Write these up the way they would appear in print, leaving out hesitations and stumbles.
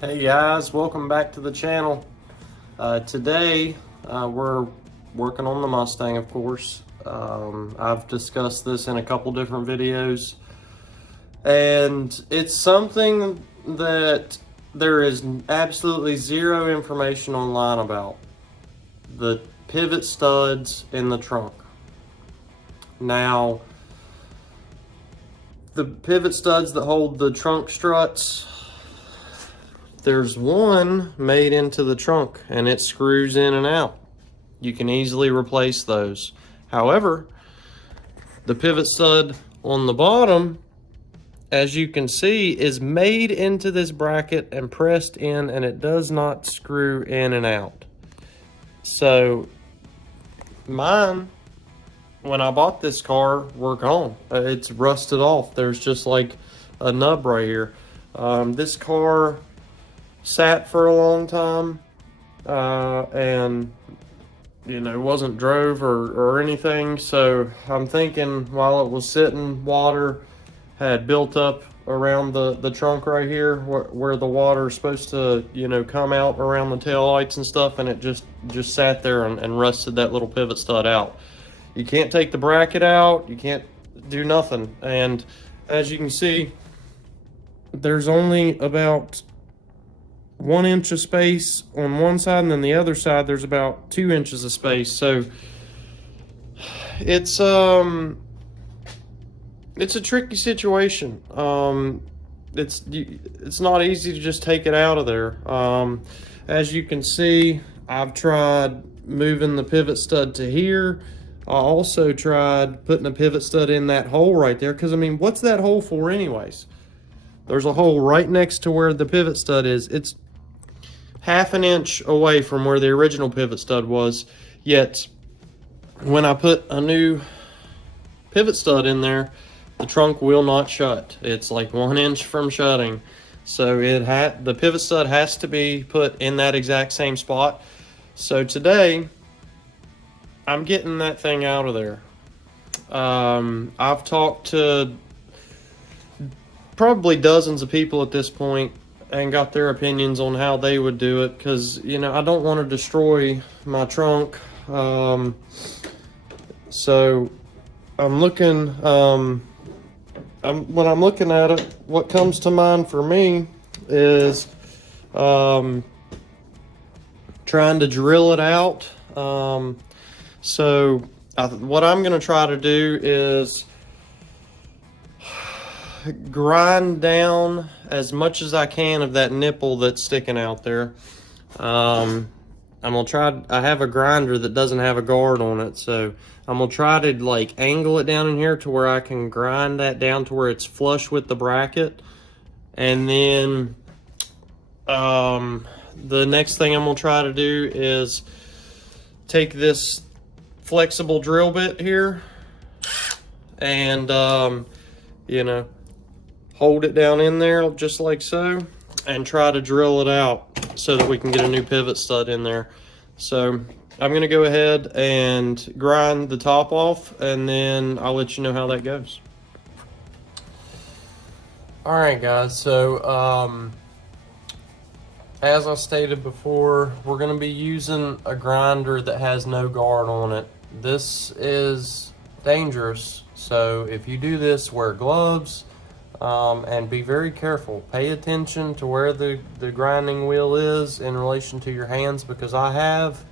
Hey guys, welcome back to the channel. Today we're working on the Mustang, of course. I've discussed this in a couple different videos, and it's something that there is absolutely zero information online about. The pivot studs in the trunk. Now, the pivot studs that hold the trunk struts, there's one made into the trunk and it screws in and out. You can easily replace those. However, the pivot stud on the bottom, as you can see, is made into this bracket and pressed in, and it does not screw in and out. So mine, when I bought this car, were gone. It's rusted off. There's just like a nub right here. This car sat for a long time, and wasn't drove or anything. So I'm thinking while it was sitting, water had built up around the trunk right here where the water is supposed to come out around the tail lights and stuff, and it just sat there and rusted that little pivot stud out. You can't take the bracket out, you can't do nothing. And as you can see, there's only about 1 inch of space on one side, and then the other side there's about 2 inches of space. So it's a tricky situation. It's not easy to just take it out of there. As you can see, I've tried moving the pivot stud to here. I also tried putting a pivot stud in that hole right there, because I mean, what's that hole for anyways? There's a hole right next to where the pivot stud is. It's half an inch away from where the original pivot stud was, yet when I put a new pivot stud in there, the trunk will not shut. It's like 1 inch from shutting. So the pivot stud has to be put in that exact same spot. So today I'm getting that thing out of there. I've talked to probably dozens of people at this point and got their opinions on how they would do it, because I don't want to destroy my trunk. So I'm looking, when I'm looking at it, what comes to mind for me is trying to drill it out. So what I'm going to try to do is grind down as much as I can of that nipple that's sticking out there. I'm gonna try. I have a grinder that doesn't have a guard on it, so I'm gonna try to like angle it down in here to where I can grind that down to where it's flush with the bracket. And then the next thing I'm gonna try to do is take this flexible drill bit here and hold it down in there just like so, and try to drill it out so that we can get a new pivot stud in there. So I'm going to go ahead and grind the top off, and then I'll let you know how that goes. Alright guys, so as I stated before, we're going to be using a grinder that has no guard on it. This is dangerous, so if you do this, wear gloves. And be very careful. Pay attention to where the grinding wheel is in relation to your hands, because I have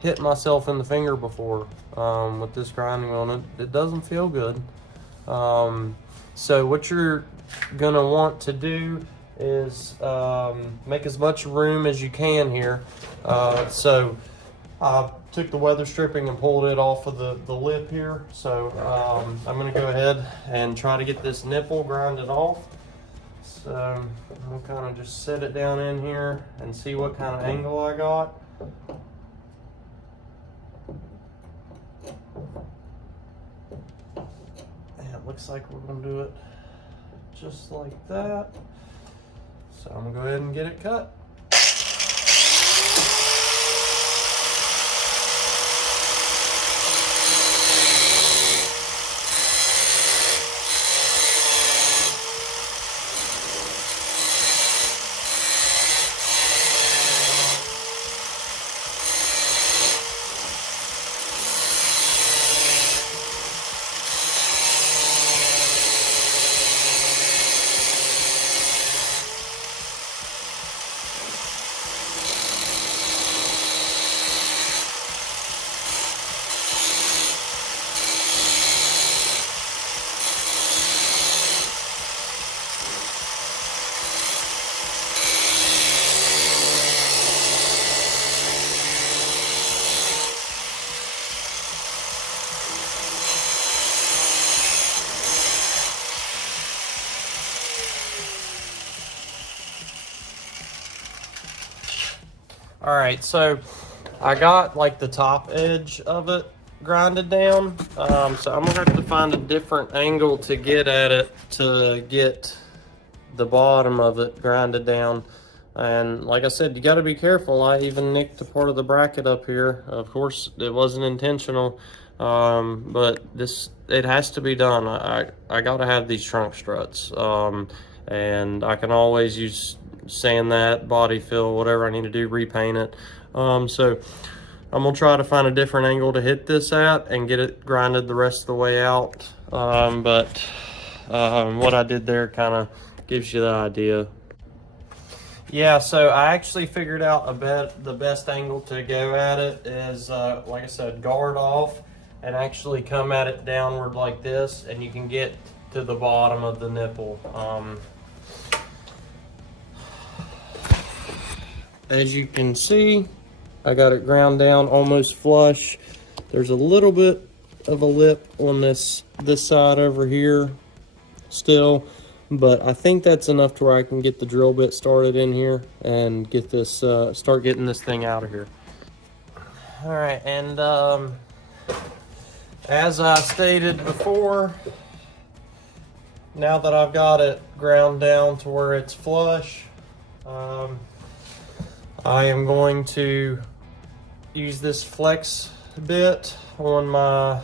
hit myself in the finger before with this grinding wheel, and it doesn't feel good. So what you're gonna want to do is make as much room as you can here. So I took the weather stripping and pulled it off of the lip here. So I'm going to go ahead and try to get this nipple grinded off. So we'll kind of just set it down in here and see what kind of angle I got. And it looks like we're going to do it just like that. So I'm going to go ahead and get it cut. All right, so I got like the top edge of it grinded down. So I'm gonna have to find a different angle to get at it to get the bottom of it grinded down. And like I said, you got to be careful. I even nicked a part of the bracket up here. Of course, it wasn't intentional, but it has to be done. I got to have these trunk struts, and I can always use sand that, body fill, whatever I need to do, repaint it. So I'm gonna try to find a different angle to hit this at and get it grinded the rest of the way out. But what I did there kind of gives you the idea. Yeah, so I actually figured out the best angle to go at it is, like I said, guard off and actually come at it downward like this, and you can get to the bottom of the nipple. As you can see, I got it ground down almost flush. There's a little bit of a lip on this side over here still, but I think that's enough to where I can get the drill bit started in here and get this start getting this thing out of here. All right, and as I stated before, now that I've got it ground down to where it's flush, I am going to use this flex bit on my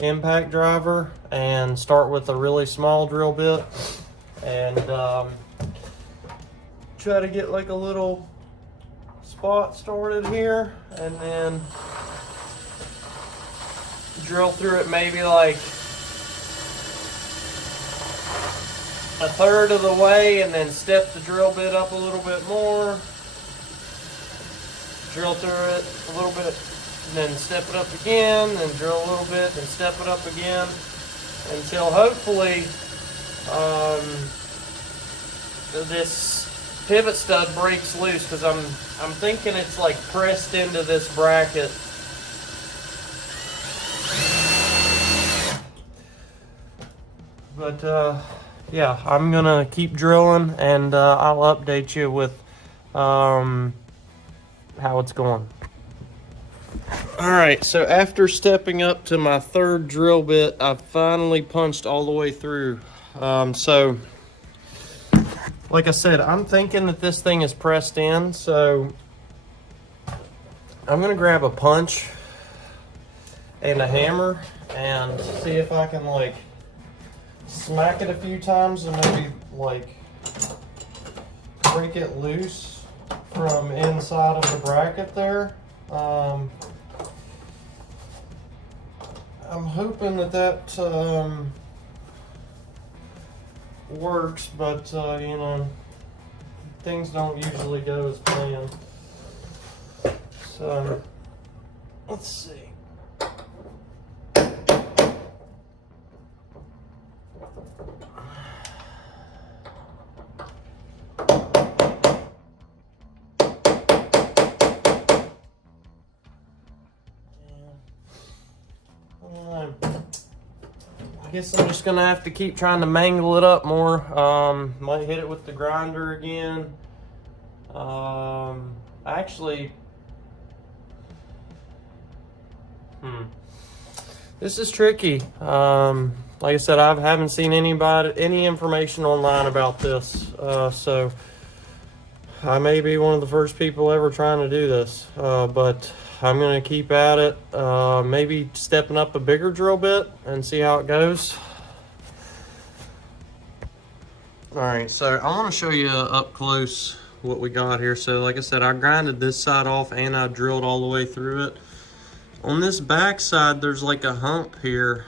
impact driver and start with a really small drill bit and try to get like a little spot started here, and then drill through it maybe like a third of the way, and then step the drill bit up a little bit more, drill through it a little bit, and then step it up again, then drill a little bit, then step it up again, until hopefully this pivot stud breaks loose, because I'm thinking it's like pressed into this bracket. But yeah, I'm gonna keep drilling, and I'll update you with how it's going. All right, so after stepping up to my third drill bit, I finally punched all the way through. So like I said, I'm thinking that this thing is pressed in, so I'm gonna grab a punch and a hammer and see if I can like smack it a few times and maybe like break it loose from inside of the bracket there. I'm hoping that works, but you know, things don't usually go as planned. So let's see. I guess I'm just gonna have to keep trying to mangle it up more. Might hit it with the grinder again. Actually, this is tricky. Like I said, I haven't seen any information online about this, so I may be one of the first people ever trying to do this, but I'm gonna keep at it, maybe stepping up a bigger drill bit and see how it goes. All right, so I want to show you up close what we got here. So like I said, I grinded this side off and I drilled all the way through it. On this back side, there's like a hump here.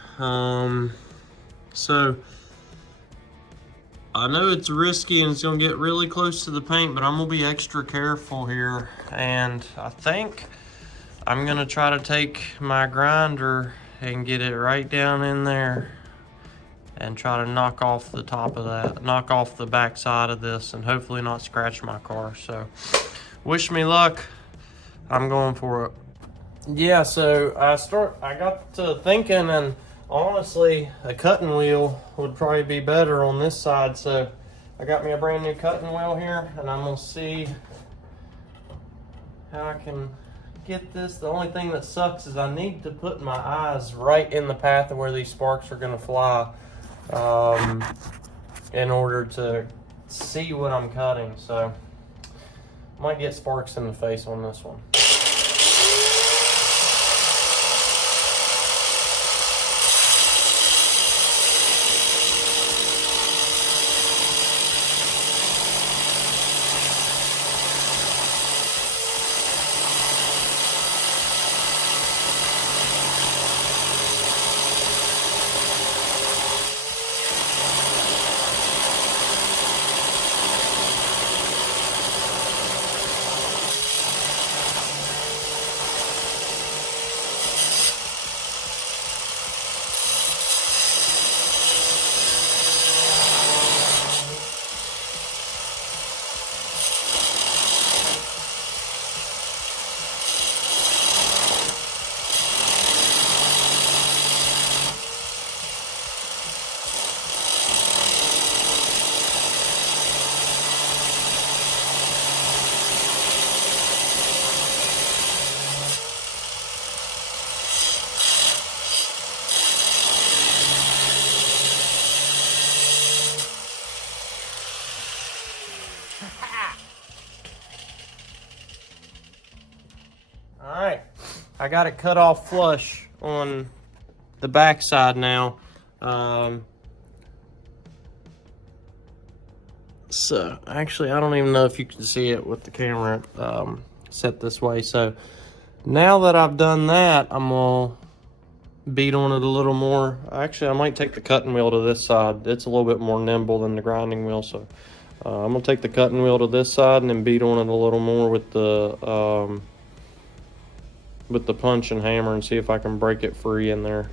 So I know it's risky and it's gonna get really close to the paint, but I'm gonna be extra careful here. And I think I'm gonna try to take my grinder and get it right down in there and try to knock off the top of that, knock off the back side of this, and hopefully not scratch my car. So wish me luck. I'm going for it. Yeah, so I got to thinking, and honestly, a cutting wheel would probably be better on this side. So I got me a brand new cutting wheel here, and I'm gonna see how I can get this. The only thing that sucks is I need to put my eyes right in the path of where these sparks are going to fly in order to see what I'm cutting. So might get sparks in the face on this one. Alright, I got it cut off flush on the back side now. So, actually, I don't even know if you can see it with the camera set this way. So, now that I've done that, I'm going to beat on it a little more. Actually, I might take the cutting wheel to this side. It's a little bit more nimble than the grinding wheel. So, I'm going to take the cutting wheel to this side and then beat on it a little more with the punch and hammer and see if I can break it free in there.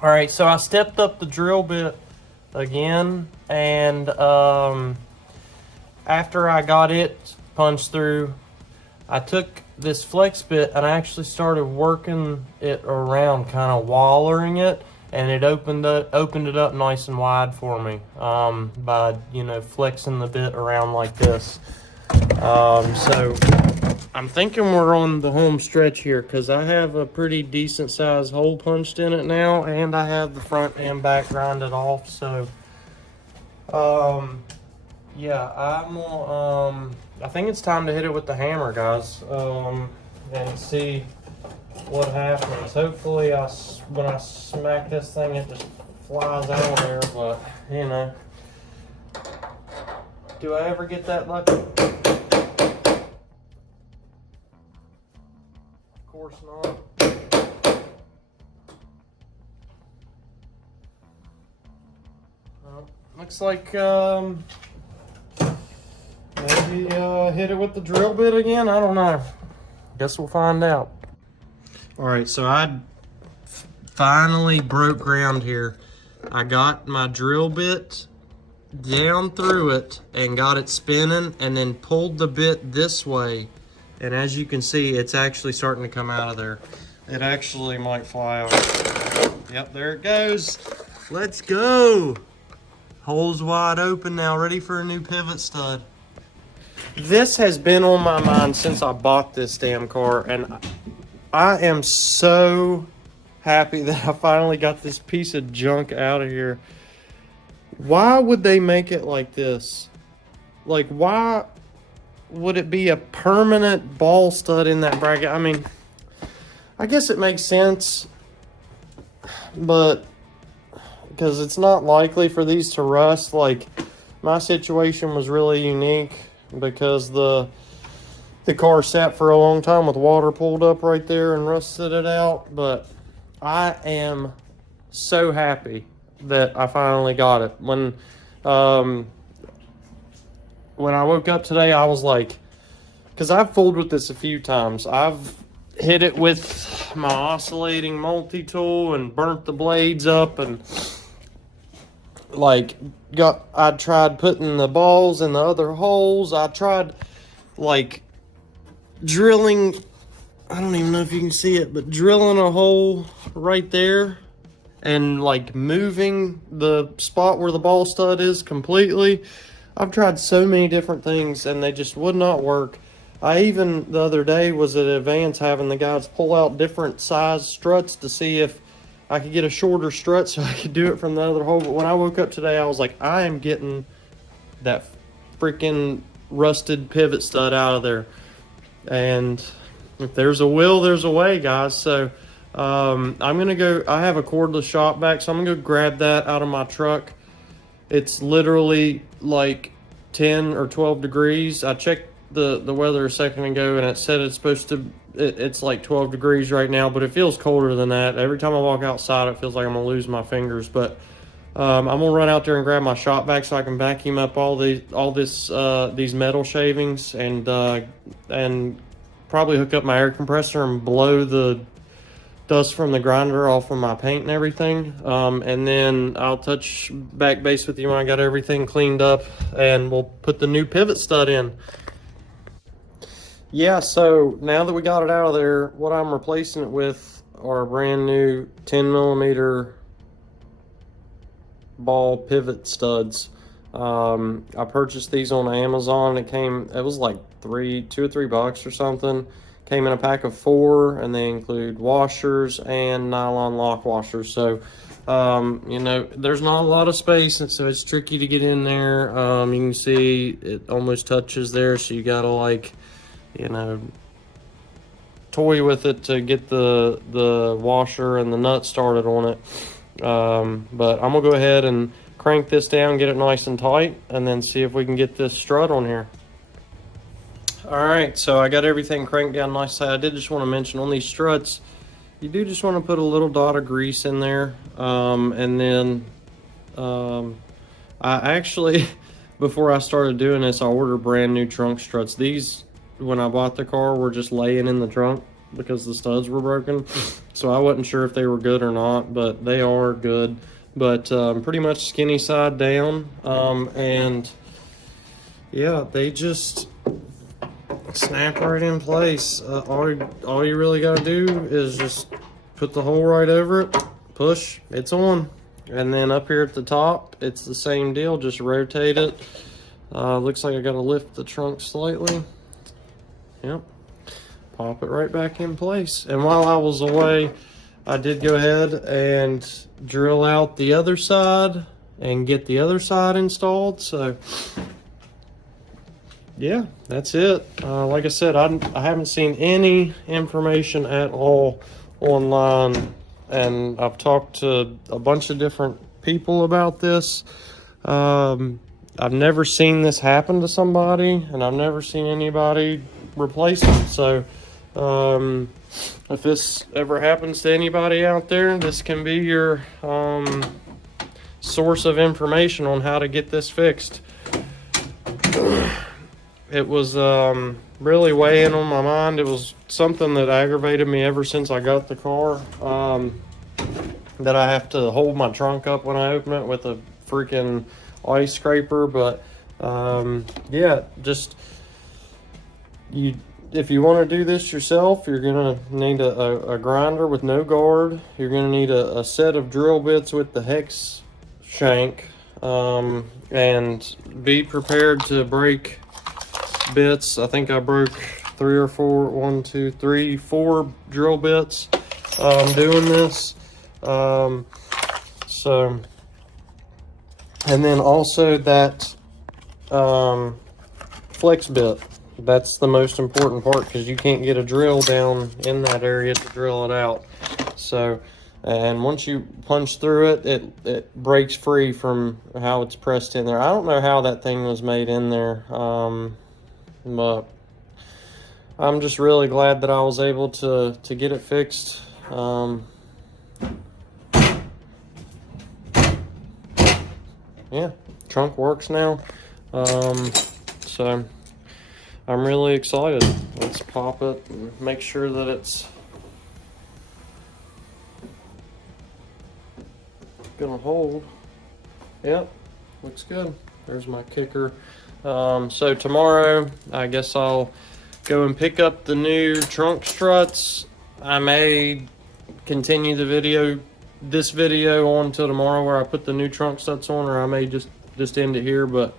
All right, so I stepped up the drill bit again, and after I got it punched through, I took this flex bit and I actually started working it around, kind of wallering it, and it opened it up nice and wide for me by, you know, flexing the bit around like this. So I'm thinking we're on the home stretch here, because I have a pretty decent sized hole punched in it now, and I have the front and back grinded off. So yeah, I think it's time to hit it with the hammer, guys, and see what happens. Hopefully when I smack this thing, it just flies out of there, but you know, do I ever get that lucky? Of course not. Looks like maybe hit it with the drill bit again. I don't know. Guess we'll find out. All right, so I finally broke ground here. I got my drill bit down through it and got it spinning, and then pulled the bit this way. And as you can see, it's actually starting to come out of there. It actually might fly out. Yep, there it goes. Let's go. Hole's wide open now, ready for a new pivot stud. This has been on my mind since I bought this damn car, and I am so happy that I finally got this piece of junk out of here. Why would they make it like this? Like, why would it be a permanent ball stud in that bracket? I mean, I guess it makes sense, but because it's not likely for these to rust. Like, my situation was really unique because the car sat for a long time with water pulled up right there and rusted it out. But I am so happy that I finally got it. When I woke up today, I was like, because I've fooled with this a few times. I've hit it with my oscillating multi-tool and burnt the blades up, and like I tried putting the balls in the other holes. I tried like drilling, I don't even know if you can see it, but drilling a hole right there and like moving the spot where the ball stud is completely. I've tried so many different things and they just would not work. I even the other day was at Advance having the guys pull out different size struts to see if I could get a shorter strut so I could do it from the other hole. But when I woke up today, I was like, I am getting that freaking rusted pivot stud out of there. And if there's a will, there's a way, guys. So I'm gonna go. I have a cordless shop vac, so I'm gonna go grab that out of my truck. It's literally like 10 or 12 degrees. I checked the weather a second ago, and it said it's supposed to. It's like 12 degrees right now, but it feels colder than that. Every time I walk outside, it feels like I'm gonna lose my fingers. But I'm gonna run out there and grab my shop vac so I can vacuum up these metal shavings and probably hook up my air compressor and blow the dust from the grinder off of my paint and everything. And then I'll touch back base with you when I got everything cleaned up, and we'll put the new pivot stud in. Yeah, so now that we got it out of there, what I'm replacing it with are brand new 10 millimeter ball pivot studs. I purchased these on Amazon. It was like $2 or $3 or something. Came in a pack of 4, and they include washers and nylon lock washers. So you know, there's not a lot of space, and so it's tricky to get in there. You can see it almost touches there, so you gotta, like, you know, toy with it to get the washer and the nut started on it. But I'm gonna go ahead and crank this down, get it nice and tight, and then see if we can get this strut on here. All right, so I got everything cranked down nice. I did just want to mention on these struts, you do just want to put a little dot of grease in there. And then I actually, before I started doing this, I ordered brand new trunk struts. These, when I bought the car, were just laying in the trunk because the studs were broken. So I wasn't sure if they were good or not, but they are good. But pretty much skinny side down. And yeah, they just snap right in place. All you really got to do is just put the hole right over it, push, it's on. And then up here at the top, it's the same deal, just rotate it. Looks like I got to lift the trunk slightly. Yep, pop it right back in place. And while I was away, I did go ahead and drill out the other side and get the other side installed. So yeah, that's it. Like I said, I haven't seen any information at all online, and I've talked to a bunch of different people about this. I've never seen this happen to somebody, and I've never seen anybody replace them. So if this ever happens to anybody out there, this can be your source of information on how to get this fixed. It was really weighing on my mind. It was something that aggravated me ever since I got the car, that I have to hold my trunk up when I open it with a freaking ice scraper. But yeah, just if you want to do this yourself, you're gonna need a grinder with no guard. You're gonna need a set of drill bits with the hex shank, and be prepared to break bits. I think I broke 3 or 4, 1, 2, 3, 4 drill bits doing this. So, and then also that flex bit. That's the most important part, because you can't get a drill down in that area to drill it out. So, and once you punch through it, it breaks free from how it's pressed in there. I don't know how that thing was made in there, but I'm just really glad that I was able to get it fixed. Yeah, trunk works now. So I'm really excited. Let's pop it and make sure that it's gonna hold. Yep, looks good. There's my kicker. So tomorrow, I guess I'll go and pick up the new trunk struts. I may continue this video on until tomorrow, where I put the new trunk struts on, or I may just end it here. But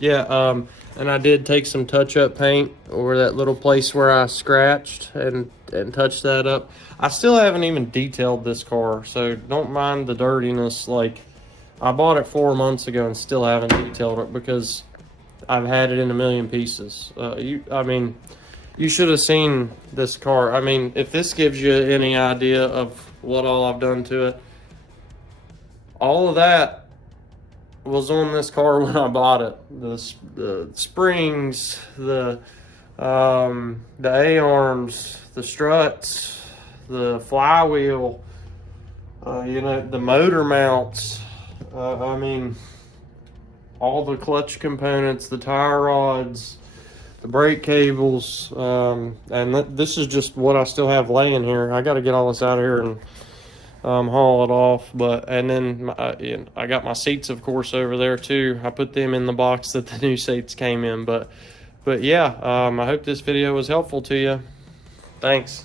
Yeah, and I did take some touch-up paint over that little place where I scratched and touched that up. I still haven't even detailed this car, so don't mind the dirtiness. Like, I bought it 4 months ago and still haven't detailed it because I've had it in a million pieces. I mean, you should have seen this car. I mean, if this gives you any idea of what all I've done to it, all of that was on this car when I bought it. The springs, the A-arms, the struts, the flywheel, you know, the motor mounts. I mean, all the clutch components, the tire rods, the brake cables, and this is just what I still have laying here. I got to get all this out of here and haul it off. And then I got my seats, of course, over there too. I put them in the box that the new seats came in. But yeah, I hope this video was helpful to you. Thanks.